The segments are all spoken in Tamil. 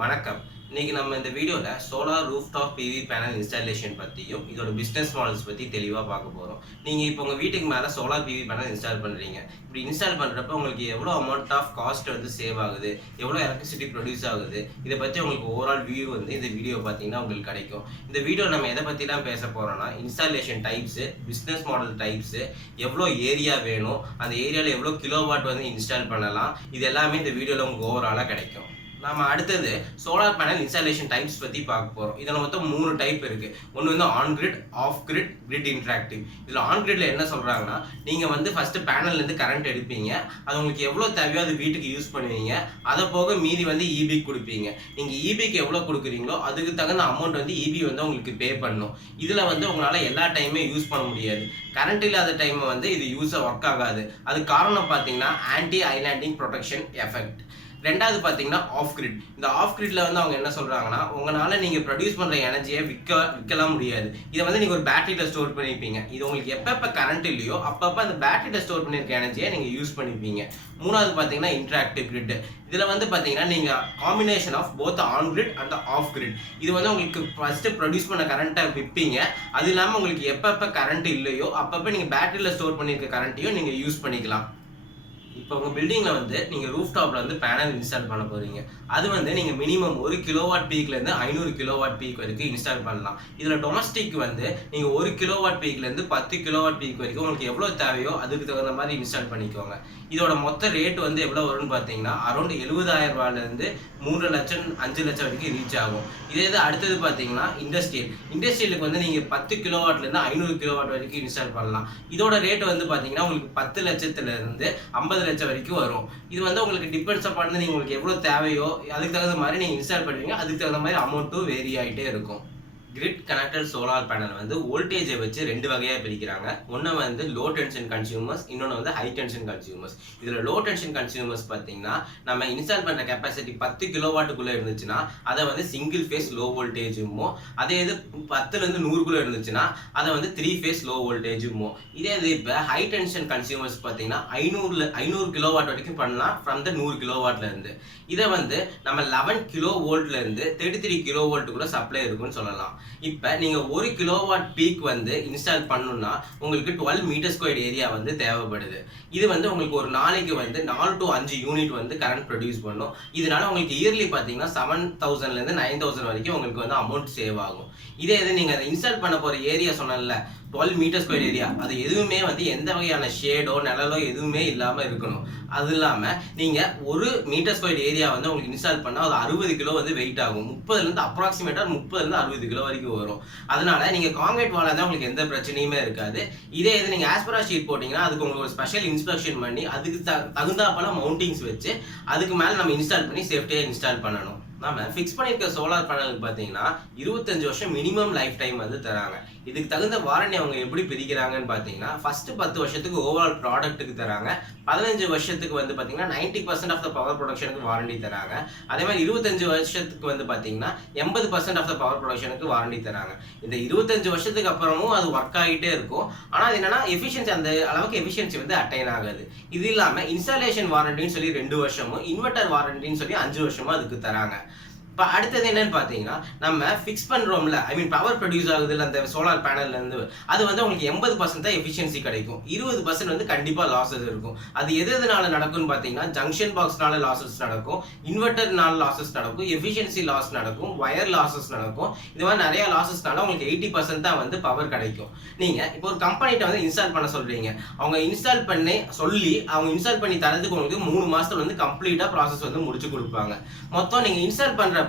வணக்கம். இன்னைக்கு நம்ம இந்த வீடியோல solar rooftop PV panel installation பத்தியும் இதோட பிசினஸ் மாடல்ஸ் பத்தி தெளிவா பார்க்க போறோம். நீங்க இப்போ உங்க வீட்டுக்கு மேல சோலார் பிவி பேனல் இன்ஸ்டால் பண்றீங்க. இப்படி இன்ஸ்டால் பண்றப்ப உங்களுக்கு எவ்வளவு அமௌண்ட் ஆஃப் காஸ்ட் வந்து சேவ் ஆகுது, எவ்வளவு எலக்ட்ரிசிட்டி ப்ரொடியூஸ் ஆகுது, இதை பத்தி உங்களுக்கு ஓவரால் வியூ வந்து இந்த வீடியோ பார்த்தீங்கன்னா உங்களுக்கு கிடைக்கும். இந்த வீடியோ நம்ம எதை பத்திலாம் பேச போறோம்னா installation types, business model types, எவ்வளோ ஏரியா வேணும், அந்த ஏரியாவில் எவ்வளோ கிலோவாட் வந்து இன்ஸ்டால் பண்ணலாம், இது எல்லாமே இந்த வீடியோவில் உங்களுக்கு ஓவராலாக கிடைக்கும். நம்ம அடுத்தது சோலார் பேனல் இன்ஸ்டாலேஷன் டைப்ஸ் பற்றி பார்க்க போகிறோம். இதில் மொத்தம் 3 டைப் இருக்குது. ஒன்று வந்து on grid, of grid, grid interactive. இதில் ஆன் கிரிட்ல என்ன சொல்கிறாங்கன்னா, நீங்கள் வந்து ஃபஸ்ட்டு பேனல்லேருந்து கரண்ட் எடுப்பீங்க, அது உங்களுக்கு எவ்வளோ தேவையோ அது வீட்டுக்கு யூஸ் பண்ணுவீங்க, அதை போக மீதி வந்து இபிக்கு கொடுப்பீங்க. நீங்கள் இபிக்கு எவ்வளோ கொடுக்குறீங்களோ அதுக்கு தகுந்த அமௌண்ட் வந்து இபி வந்து உங்களுக்கு பே பண்ணணும். இதில் வந்து உங்களால் எல்லா டைமே யூஸ் பண்ண முடியாது. கரண்ட் இல்லாத டைம் வந்து இது ஒர்க் ஆகாது. அதுக்கு காரணம் பார்த்தீங்கன்னா ஆன்டி ஐலாண்டிங் ப்ரொடெக்ஷன் எஃபெக்ட். ரெண்டாவது பார்த்தீங்கன்னா ஆஃப் கிரிட். இந்த ஆஃப் கிரிட்ல வந்து அவங்க என்ன சொல்றாங்கன்னா, உங்களால் நீங்கள் ப்ரொடியூஸ் பண்ணுற எனர்ஜியை விற்கலாம் முடியாது. இதை வந்து நீங்கள் ஒரு பேட்டரியில் ஸ்டோர் பண்ணியிருப்பீங்க. இது உங்களுக்கு எப்பப்போ கரண்ட் இல்லையோ அப்பப்போ அந்த பேட்டரியில் ஸ்டோர் பண்ணியிருக்க எனர்ஜியை நீங்கள் யூஸ் பண்ணிப்பீங்க. மூணாவது பார்த்தீங்கன்னா இன்ட்ராக்டிவ் கிரிட். இதில் வந்து பார்த்தீங்கன்னா நீங்கள் combination of both on grid and off grid. இது வந்து உங்களுக்கு ஃபஸ்ட்டு ப்ரொடியூஸ் பண்ண கரண்ட்டை விற்பீங்க. அது இல்லாமல் உங்களுக்கு எப்பப்போ கரண்ட் இல்லையோ அப்பப்போ நீங்கள் பேட்டரியில் ஸ்டோர் பண்ணியிருக்க கரண்ட்டையும் நீங்கள் யூஸ் பண்ணிக்கலாம். இப்போ உங்கள் பில்டிங்கில் வந்து நீங்கள் ரூஃப் டாப்பில் வந்து பேனல் இன்ஸ்டால் பண்ண போகிறீங்க. அது வந்து நீங்கள் மினிமம் 1 கிலோவாட் பீக்லேருந்து 500 கிலோவாட் பீக் வரைக்கும் இன்ஸ்டால் பண்ணலாம். இதில் டொமஸ்டிக் வந்து நீங்கள் 1 கிலோவாட் பீக்லேருந்து 10 கிலோவாட் பீக் வரைக்கும் உங்களுக்கு எவ்வளோ தேவையோ அதுக்கு தகுந்த மாதிரி இன்ஸ்டால் பண்ணிக்கோங்க. இதோட மொத்த ரேட் வந்து எவ்வளோ வரும்னு பார்த்தீங்கன்னா அரௌண்ட் 70,000 ரூபாயிலேருந்து 3 லட்சம் 5 லட்சம் வரைக்கும் ரீச் ஆகும். இதே இது அடுத்தது பார்த்தீங்கன்னா இண்டஸ்ட்ரியலுக்கு வந்து நீங்கள் 10 கிலோவாட்லேருந்து 500 கிலோவாட் வரைக்கும் இன்ஸ்டால் பண்ணலாம். இதோட ரேட் வந்து பார்த்தீங்கன்னா உங்களுக்கு 10 லட்சத்துலேருந்து 50 லட்சம் வரைக்கும் வரும். இது வந்து உங்களுக்கு டிபெண்ட்ஸ் அப்பான் நீங்கள் உங்களுக்கு எவ்வளோ தேவையோ அதுக்கு தகுந்த மாதிரி நீங்கள் இன்ஸ்டால் பண்ணுவீங்க. அதுக்கு தகுந்த மாதிரி அமௌண்ட்டும் வேரி ஆகிட்டே இருக்கும். கிரிட் கனெக்டட் சோலார் பேனல் வந்து வோல்டேஜை வச்சு 2 வகையாக பிரிக்கிறாங்க. ஒன்று வந்து லோ டென்ஷன் கன்சியூமர்ஸ், இன்னொன்று வந்து ஹை டென்ஷன் கன்சியூமர்ஸ். இதில் லோ டென்ஷன் கன்சியூமர்ஸ் பார்த்தீங்கன்னா நம்ம இன்ஸ்டால் பண்ணுற கெப்பாசிட்டி 10 கிலோவாட்டுக்குள்ளே இருந்துச்சுன்னா அதை வந்து சிங்கிள் ஃபேஸ் லோ வோல்டேஜுமோ, அதே இது 10லேருந்து 100 இருந்துச்சுன்னா அதை வந்து 3 ஃபேஸ் லோ வோல்டேஜுமோ. இதே இது இப்போ ஹை டென்ஷன் கன்சியூமர்ஸ் பார்த்தீங்கன்னா 500 கிலோவாட் வரைக்கும் பண்ணலாம் ஃப்ரம் த 100 கிலோவாட்லேருந்து. இதை வந்து நம்ம 11 கிலோ வோல்ட்லேருந்து 33 கிலோ வோல்ட்டுக்குள்ளே சப்ளை இருக்குன்னு சொல்லலாம். இப்போ நீங்கள் 1 கிலோவாட் பீக் வந்து இன்ஸ்டால் பண்ணணும்னா உங்களுக்கு 12 மீட்டர் ஸ்கொயர் ஏரியா வந்து தேவைப்படுது. இது வந்து உங்களுக்கு ஒரு நாளைக்கு வந்து 4 to 5 யூனிட் வந்து கரண்ட் ப்ரொடியூஸ் பண்ணும். இதனால உங்களுக்கு இயர்லி பார்த்தீங்கன்னா 7,000லேருந்து 9,000 வரைக்கும் உங்களுக்கு வந்து அமௌண்ட் சேவ் ஆகும். இதே இது நீங்கள் அதை இன்ஸ்டால் பண்ண போகிற ஏரியா சொன்னல 12 மீட்டர் ஸ்கொயர் ஏரியா, அது எதுவுமே வந்து எந்த வகையான ஷேடோ நிழலோ எதுவுமே இல்லாமல் இருக்கணும். அது இல்லாமல் நீங்கள் 1 மீட்டர் ஸ்கொயர் ஏரியா வந்து உங்களுக்கு இன்ஸ்டால் பண்ணால் அது 60 கிலோ வந்து வெயிட் ஆகும். 30லேருந்து அப்ராக்சிமேட்டாக 30லேருந்து 60 கிலோ வரைக்கும் வரும். அதனால நீங்கள் காங்கிரீட் வாலாக தான் உங்களுக்கு எந்த பிரச்சனையுமே இருக்காது. இதே இது நீங்கள் ஆஸ்பரா ஷீட் போட்டிங்கன்னா அதுக்கு உங்களுக்கு ஒரு ஸ்பெஷல் இன்ஸ்பெக்ஷன் பண்ணி அதுக்கு தகுந்தாப்பல மவுண்டிங்ஸ் வச்சு அதுக்கு மேலே நம்ம இன்ஸ்டால் பண்ணி சேஃப்டியாக இன்ஸ்டால் பண்ணணும். நம்ம ஃபிக்ஸ் பண்ணியிருக்க சோலார் பேனலுக்கு பார்த்தீங்கன்னா 25 வருஷம் மினிமம் லைஃப் டைம் வந்து தராங்க. இதுக்கு தகுந்த வாரண்டி அவங்க எப்படி பிரிக்கிறாங்கன்னு பார்த்தீங்கன்னா ஃபர்ஸ்ட் 10 வருஷத்துக்கு ஓவரால் ப்ராடக்ட்டுக்கு தராங்க. 15 வருஷத்துக்கு வந்து பார்த்தீங்கன்னா 90% ஆஃப் த பவர் ப்ரொடக்ஷனுக்கு வாரண்டி தராங்க. அதே மாதிரி 25 வருஷத்துக்கு வந்து பார்த்தீங்கன்னா 80% ஆஃப் த பவர் ப்ரொடக்ஷனுக்கு வாரண்டி தராங்க. இந்த 25 வருஷத்துக்கு அப்புறமும் அது ஒர்க் ஆகிட்டே இருக்கும். ஆனால் அது என்னன்னா எஃபிஷியன்சி அந்த அளவுக்கு எஃபிஷியன்சி வந்து அட்டைன் ஆகாது. இது இல்லாமல் இன்ஸ்டாலேஷன் வாரண்டின்னு சொல்லி 2 வருஷமும், இன்வெர்டர் வாரண்டின்னு சொல்லி 5 வருஷமும் அதுக்கு தராங்க. இப்போ அடுத்தது என்னன்னு பார்த்தீங்கன்னா நம்ம ஃபிக்ஸ் பண்ணுறோம்ல, பவர் ப்ரொடியூஸ் ஆகுது இல்லை அந்த சோலார் பேனல்லேருந்து, அது வந்து உங்களுக்கு 80% தான் எஃபிஷியன்சி கிடைக்கும். 20% வந்து கண்டிப்பாக லாஸஸ் இருக்கும். அது எதனால நடக்கும்னு பார்த்தீங்கன்னா ஜங்ஷன் பாக்ஸ்னால லாஸஸ் நடக்கும், இன்வெர்டர்னால லாஸஸ் நடக்கும், எஃபிஷியன்சி லாஸ் நடக்கும், வயர் லாஸஸ் நடக்கும். இது மாதிரி நிறைய லாஸஸ்னால உங்களுக்கு 80% தான் வந்து பவர் கிடைக்கும். நீங்கள் இப்போ ஒரு கம்பெனிட்ட வந்து இன்ஸ்டால் பண்ண சொல்கிறீங்க, அவங்க இன்ஸ்டால் இன்ஸ்டால் பண்ணி தரதுக்கு உங்களுக்கு 3 மாதத்துல வந்து கம்ப்ளீட்டாக ப்ராசஸ் வந்து முடிச்சு கொடுப்பாங்க. மொத்தம் நீங்கள் இன்ஸ்டால் பண்ணுற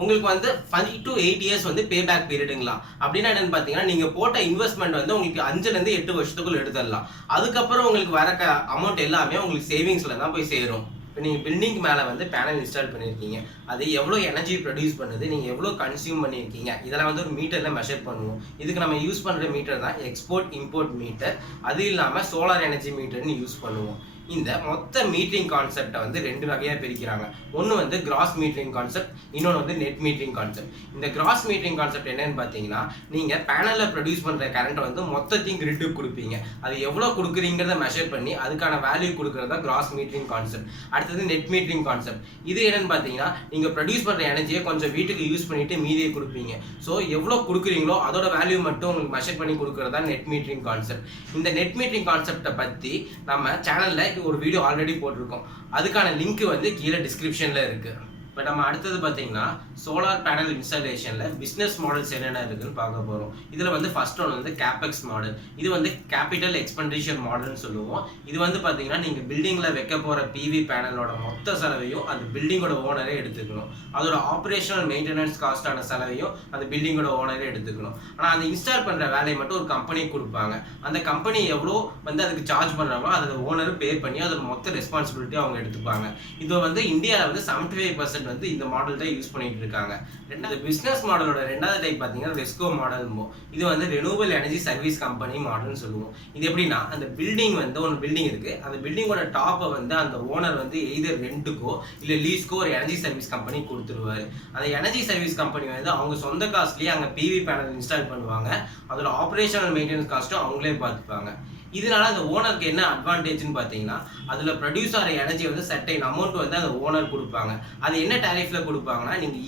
உங்களுக்கு வந்து 5 to 8 இயர்ஸ் வந்து பே பேக் பீரியடுங்களா. அப்படின்னா என்னன்னு பார்த்தீங்கன்னா நீங்க போட்ட இன்வெஸ்ட்மெண்ட் வந்து உங்களுக்கு 5லேருந்து 8 வருஷத்துக்குள்ள எடுத்துடலாம். அதுக்கப்புறம் உங்களுக்கு வர அமௌண்ட் எல்லாமே உங்களுக்கு சேவிங்ஸ்ல தான் போய் சேரும். இப்போ நீங்கள் பில்டிங் மேலே வந்து பேனல் இன்ஸ்டால் பண்ணியிருக்கீங்க, அது எவ்வளோ எனர்ஜி ப்ரொடியூஸ் பண்ணுது, நீங்கள் எவ்வளோ கன்சியூம் பண்ணியிருக்கீங்க, இதெல்லாம் வந்து ஒரு மீட்டரில் மெஷர் பண்ணுவோம். இதுக்கு நம்ம யூஸ் பண்ணுற மீட்டர் தான் எக்ஸ்போர்ட் இம்போர்ட் மீட்டர். அது இல்லாமல் சோலார் எனர்ஜி மீட்டர்னு யூஸ் பண்ணுவோம். இந்த மொத்த மீட்டரிங் கான்செப்டை வந்து 2 வகையாக பிரிக்கிறாங்க. ஒன்று வந்து கிராஸ் மீட்டரிங் கான்செப்ட், இன்னொன்று வந்து நெட் மீட்டரிங் கான்செப்ட். இந்த கிராஸ் மீட்டரிங் கான்செப்ட் என்னன்னு பார்த்தீங்கன்னா, நீங்கள் பேனலில் ப்ரொடியூஸ் பண்ணுற கரண்ட்டை வந்து மொத்தத்தையும் கிரிட்டுக்கு கொடுப்பீங்க. அது எவ்வளோ கொடுக்குறீங்கிறத மெஷர் பண்ணி அதுக்கான வேல்யூ கொடுக்குறது தான் கிராஸ் மீட்டரிங் கான்செப்ட். அடுத்தது நெட் மீட்டரிங் கான்செப்ட். இது என்னன்னு பார்த்தீங்கன்னா, நீங்கள் ப்ரொடியூஸ் பண்ணுற எனர்ஜியை கொஞ்சம் வீட்டுக்கு யூஸ் பண்ணிட்டு மீதியை கொடுப்பீங்க. ஸோ எவ்வளோ கொடுக்குறீங்களோ அதோட வேல்யூ மட்டும் உங்களுக்கு மெஷர் பண்ணி கொடுக்குறது தான் நெட் மீட்டரிங் கான்செப்ட். இந்த நெட் மீட்டரிங் கான்செப்டை பற்றி நம்ம சேனலில் ஒரு வீடியோ ஆல்ரெடி போட்டிருக்கோம். அதுக்கான லிங்க் வந்து கீழே டிஸ்கிரிப்ஷனில் இருக்குது. இப்போ நம்ம அடுத்தது பார்த்தீங்கன்னா சோலார் பேனல் இன்ஸ்டாலேஷனில் பிஸ்னஸ் மாடல்ஸ் என்னென்ன இருக்குதுன்னு பார்க்க போகிறோம். இதில் வந்து ஃபர்ஸ்ட் ஒன்று வந்து கேபெக்ஸ் மாடல். இது வந்து கேபிட்டல் எக்ஸ்பெண்டிச்சர் மாடல்னு சொல்லுவோம். இது வந்து பார்த்தீங்கன்னா நீங்கள் பில்டிங்கில் வைக்க போகிற பிவி பேனலோட மொத்த செலவையும் அந்த பில்டிங்கோட ஓனரே எடுத்துக்கணும். அதோட ஆப்ரேஷனல் மெயின்டெனன்ஸ் காஸ்டான செலவையும் அந்த பில்டிங்கோட ஓனரே எடுத்துக்கணும். ஆனால் அந்த இன்ஸ்டால் பண்ணுற வேலையை மட்டும் ஒரு கம்பெனிக்கு கொடுப்பாங்க. அந்த கம்பெனி எவ்வளோ வந்து அதுக்கு சார்ஜ் பண்ணுறாங்களோ அதை ஓனர் பே பண்ணி அதோட மொத்த ரெஸ்பான்சிபிலிட்டி அவங்க எடுத்துப்பாங்க. இது வந்து இந்தியாவில் வந்து 75% வந்து இந்த மாடல் தான் யூஸ் பண்ணிட்டு இருக்காங்க. ரெண்டாவது பிசினஸ் மாடலோட ரெண்டாவது டைப் பார்த்தீங்கன்னா ரெஸ்கோ மாடல். இது வந்து ரெனியூவல் எனர்ஜி சர்வீஸ் கம்பெனி மாடல்னு சொல்லுவோம். இது எப்படின்னா, அந்த பில்டிங் வந்து ஒரு பில்டிங் இருக்கு. அந்த பில்டிங்கோட டாப்பை வந்து அந்த ஓனர் வந்து எய்தர் ரெண்ட்டுக்கோ இல்லை லீஸ்க்கோ ஒரு எனர்ஜி சர்வீஸ் கம்பெனி கொடுத்துருவாரு. அந்த எனர்ஜி சர்வீஸ் கம்பெனி வந்து அவங்க சொந்த காஸ்ட்லேயே அங்கே பிவி பேனல் இன்ஸ்டால் பண்ணுவாங்க. அதோட ஆப்ரேஷனல் மெயின்டெனன்ஸ் காஸ்ட்டும் அவங்களே பார்த்துப்பாங்க. இதனால அந்த ஓனருக்கு என்ன அட்வான்டேஜ்னு பார்த்தீங்கன்னா, அதில் ப்ரொடியூஸ் ஆகிற எனர்ஜி வந்து சர்டைன் அமௌண்ட் வந்து அந்த ஓனர் கொடுப்பாங்க. அது என்ன டேரிஃபில் கொடுப்பாங்கன்னா, நீங்கள்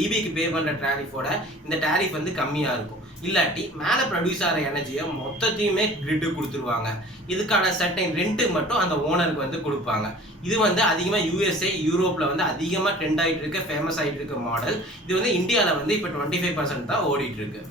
இபிக்கு பே பண்ணுற டேரிஃபோட இந்த டேரிஃப் வந்து கம்மியாக இருக்கும். இல்லாட்டி மேலே ப்ரொடியூஸ் ஆகிற எனர்ஜியை மொத்தத்தையுமே கிரிட்டு கொடுத்துருவாங்க. இதுக்கான சர்டைன் ரெண்ட்டு மட்டும் அந்த ஓனருக்கு வந்து கொடுப்பாங்க. இது வந்து அதிகமாக யூஎஸ்ஏ யூரோப்பில் வந்து அதிகமாக ட்ரெண்ட் ஆகிட்டு இருக்க ஃபேமஸ் ஆகிட்டு இருக்க மாடல். இது வந்து இந்தியாவில் வந்து இப்போ 25% தான் ஓடிட்டு இருக்கு.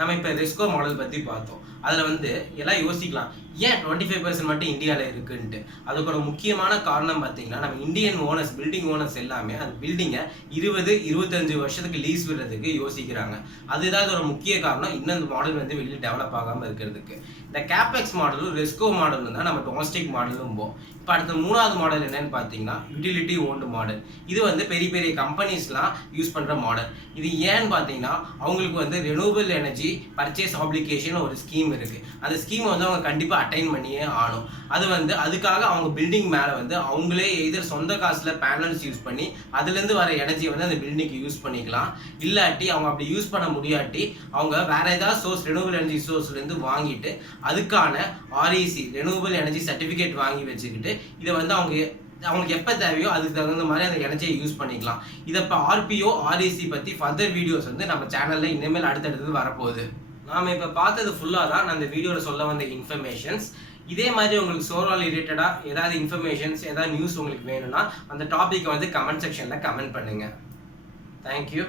நம்ம இப்போ ரெஸ்கோ மாடல் பற்றி பார்த்தோம். அதில் வந்து எல்லாம் யோசிக்கலாம், ஏன் 25% மட்டும் இந்தியாவில் இருக்குன்ட்டு. அதுக்கு ஒரு முக்கியமான காரணம் பார்த்தீங்கன்னா, நம்ம இந்தியன் ஓனர்ஸ் பில்டிங் ஓனர்ஸ் எல்லாமே அந்த பில்டிங்கை 20-25 வருஷத்துக்கு லீஸ் விடுறதுக்கு யோசிக்கிறாங்க. அதுதான் ஒரு முக்கிய காரணம் இன்னும் இந்த மாடல் வந்து வெளியில் டெவலப் ஆகாமல் இருக்கிறதுக்கு. இந்த கேபெக்ஸ் மாடலும் ரெஸ்கோ மாடலும் தான் நம்ம டொமஸ்டிக் மாடலும் போம். இப்போ அடுத்த 3வது மாடல் என்னன்னு பார்த்தீங்கன்னா யூட்டிலிட்டி ஓன்டு மாடல். இது வந்து பெரிய பெரிய கம்பெனிஸ்லாம் யூஸ் பண்ணுற மாடல். இது ஏன்னு பார்த்தீங்கன்னா, அவங்களுக்கு வந்து ரெனியூவல் எனர்ஜி பர்ச்சேஸ் ஆப்ளிகேஷன் ஒரு ஸ்கீம் இருக்குது. அந்த ஸ்கீமை வந்து அவங்க கண்டிப்பாக அட்டைன் பண்ணியே ஆகணும். அது வந்து அதுக்காக அவங்க பில்டிங் மேலே வந்து அவங்களே எதிர் சொந்த காசில் பேனல்ஸ் யூஸ் பண்ணி அதுலேருந்து வர எனர்ஜியை வந்து அந்த பில்டிங்க்கு யூஸ் பண்ணிக்கலாம். இல்லாட்டி அவங்க அப்படி யூஸ் பண்ண முடியாட்டி அவங்க வேற ஏதாவது சோர்ஸ் ரெனியூவல் எனர்ஜி சோர்ஸ்லேருந்து வாங்கிட்டு அதுக்கான ஆர்இசி ரெனியூவல் எனர்ஜி சர்டிஃபிகேட் வாங்கி வச்சுக்கிட்டு இதை வந்து அவங்களுக்கு எப்போ தேவையோ அதுக்கு தகுந்த மாதிரி அந்த எனர்ஜியை யூஸ் பண்ணிக்கலாம். இதை இப்போ ஆர்பிஓ ஆர்இசி பற்றி ஃபர்தர் வீடியோஸ் வந்து நம்ம சேனலில் இனிமேல் அடுத்தடுத்தது வரப்போகுது. நாம் இப்போ பார்த்தது ஃபுல்லாக தான் நான் அந்த வீடியோவில் சொல்ல வந்த இன்ஃபர்மேஷன்ஸ். இதே மாதிரி உங்களுக்கு சோலார் ரிலேட்டடாக ஏதாவது இன்ஃபர்மேஷன்ஸ் ஏதாவது நியூஸ் உங்களுக்கு வேணும்னா அந்த டாப்பிக்கை வந்து கமெண்ட் செக்ஷனில் கமெண்ட் பண்ணுங்கள். தேங்க்யூ.